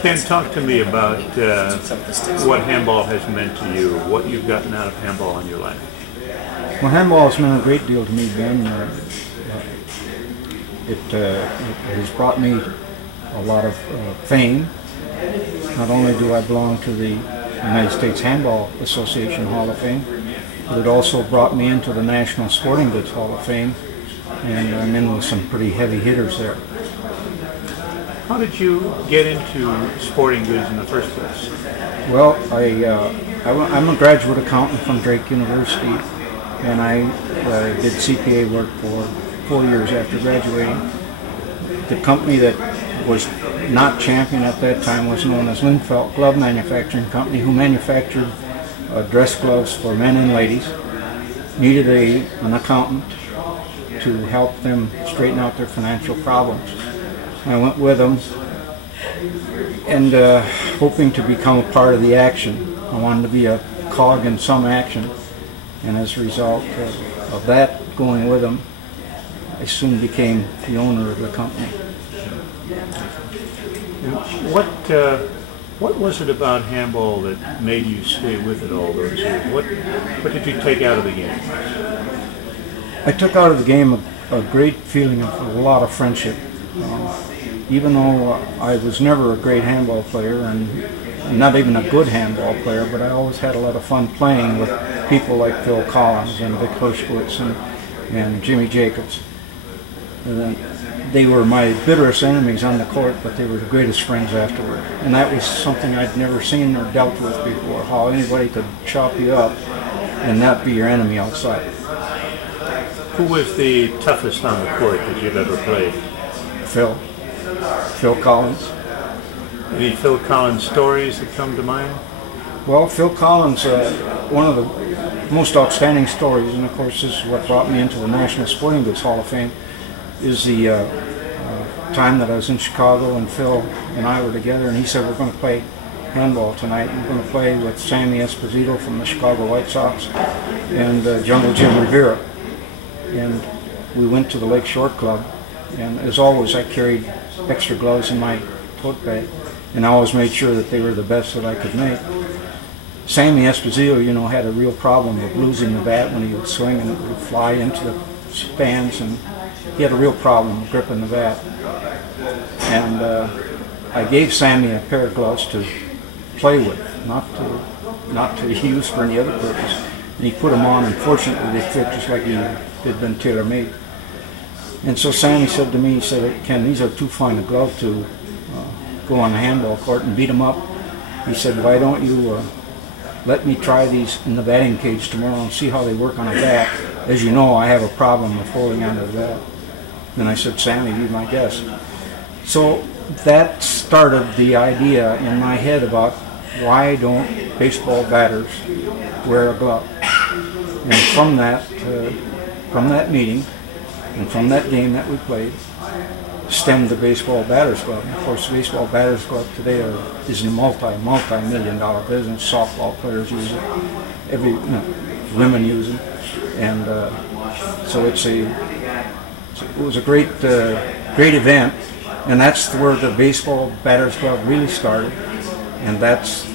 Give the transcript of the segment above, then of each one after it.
Ken, talk to me about what handball has meant to you, what you've gotten out of handball in your life. Well, handball has meant a great deal to me, Ben. It has brought me a lot of fame. Not only do I belong to the United States Handball Association Hall of Fame, but it also brought me into the National Sporting Goods Hall of Fame, and I'm in with some pretty heavy hitters there. How did you get into sporting goods in the first place? Well, I'm a graduate accountant from Drake University, and I did CPA work for 4 years after graduating. The company that was not champion at that time was known as Linfelt Glove Manufacturing Company, who manufactured dress gloves for men and ladies. Needed an accountant to help them straighten out their financial problems. I went with them and hoping to become a part of the action. I wanted to be a cog in some action, and as a result of that, going with them, I soon became the owner of the company. What was it about handball that made you stay with it all those years? What did you take out of the game? I took out of the game a great feeling of a lot of friendship. Even though I was never a great handball player and not even a good handball player, but I always had a lot of fun playing with people like Phil Collins and Vic Hershkowitz and Jimmy Jacobs. And they were my bitterest enemies on the court, but they were the greatest friends afterward. And that was something I'd never seen or dealt with before, how anybody could chop you up and not be your enemy outside. Who was the toughest on the court that you've ever played? Phil Collins. Any Phil Collins stories that come to mind? Well, Phil Collins, one of the most outstanding stories, and of course this is what brought me into the National Sporting Goods Hall of Fame, is the time that I was in Chicago and Phil and I were together, and he said, we're going to play handball tonight. We're going to play with Sammy Esposito from the Chicago White Sox and Jungle Jim Rivera. And we went to the Lake Shore Club, and as always I carried extra gloves in my tote bag, and I always made sure that they were the best that I could make. Sammy Esposito, you know, had a real problem of losing the bat when he would swing and it would fly into the stands, and he had a real problem with gripping the bat. And I gave Sammy a pair of gloves to play with, not to use for any other purpose. And he put them on, and fortunately they fit just like they'd been tailor-made. And so Sammy said to me, he said, Ken, these are too fine a glove to go on the handball court and beat them up. He said, why don't you let me try these in the batting cage tomorrow and see how they work on a bat. As you know, I have a problem with holding onto the bat. And I said, Sammy, be my guest. So that started the idea in my head about why don't baseball batters wear a glove. And from that meeting, and from that game that we played, stemmed the baseball batter's glove. And of course, the baseball batter's glove today is a multi-million-dollar business. Softball players use it, women use it, and so it was a great event, and that's where the baseball batter's glove really started, and that's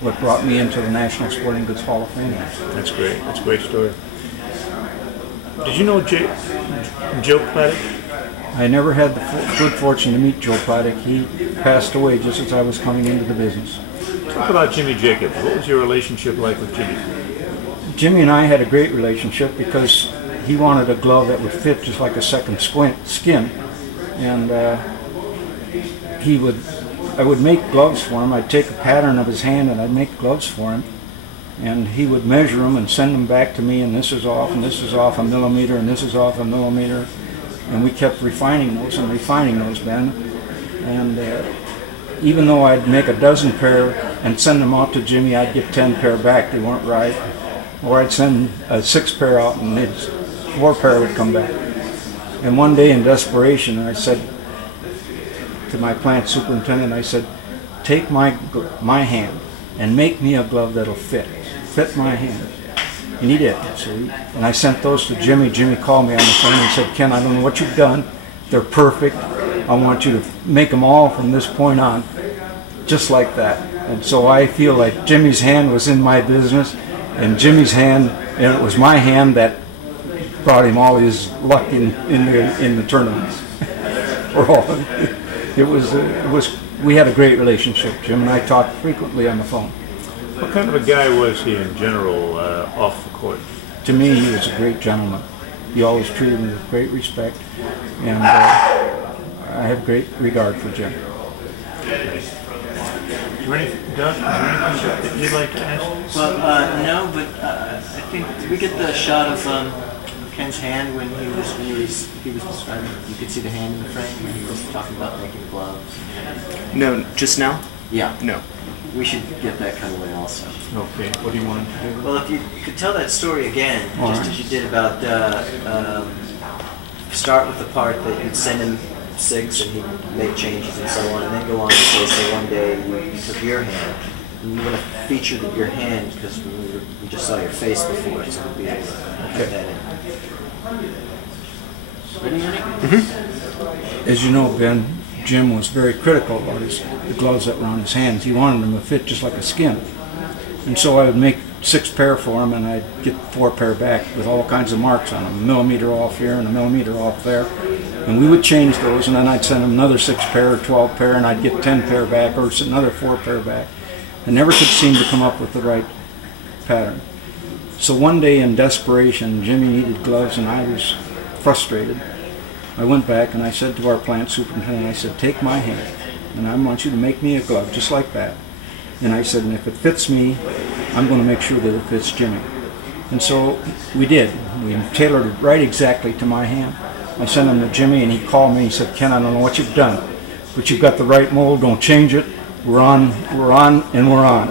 what brought me into the National Sporting Goods Hall of Fame. That's great. That's a great story. Did you know Joe Platek? I never had the good fortune to meet Joe Platek. He passed away just as I was coming into the business. Talk about Jimmy Jacobs. What was your relationship like with Jimmy? Jimmy and I had a great relationship because he wanted a glove that would fit just like a second skin. And I would make gloves for him. I'd take a pattern of his hand and I'd make gloves for him. And he would measure them and send them back to me, and this is off, and this is off a millimeter, and this is off a millimeter. And we kept refining those, Ben. And even though I'd make a dozen pair and send them out to Jimmy, I'd get 10 pair back. They weren't right. Or I'd send a 6 pair out and 4 pair would come back. And one day in desperation, I said to my plant superintendent, I said, take my hand and make me a glove that'll fit my hand. And he did. And I sent those to Jimmy. Jimmy called me on the phone and said, Ken, I don't know what you've done. They're perfect. I want you to make them all from this point on. just like that. And so I feel like Jimmy's hand was in my business, and Jimmy's hand, and it was my hand that brought him all his luck in the tournaments. We had a great relationship. Jim and I talked frequently on the phone. What kind of a guy was he in general off the court? To me, he was a great gentleman. He always treated me with great respect, and I have great regard for Jim. Doug, is there anything that you'd like to ask? Well, no, but I think, did we get the shot of Ken's hand when he was describing? You could see the hand in the frame when he was talking about making gloves. No, just now? Yeah. No. We should get that cut away also. Okay, what do you want to do? Well, if you could tell that story again, just as you did about, start with the part that you'd send him SIGs and he'd make changes and so on, and then go on to say one day you took your hand. And you want to feature your hand because we just saw your face before, so we'll be able to put that in. As you know, Ben, Jim was very critical about the gloves that were on his hands. He wanted them to fit just like a skin. And so I would make 6 pair for him, and I'd get 4 pair back with all kinds of marks on them, a millimeter off here and a millimeter off there. And we would change those, and then I'd send him another 6 pair or 12 pair, and I'd get 10 pair back or another 4 pair back. I never could seem to come up with the right pattern. So one day in desperation, Jimmy needed gloves, and I was frustrated. I went back and I said to our plant superintendent, I said, take my hand, and I want you to make me a glove just like that. And I said, and if it fits me, I'm going to make sure that it fits Jimmy. And so we did. We tailored it right exactly to my hand. I sent him to Jimmy, and he called me and he said, Ken, I don't know what you've done, but you've got the right mold, don't change it. We're on, and we're on.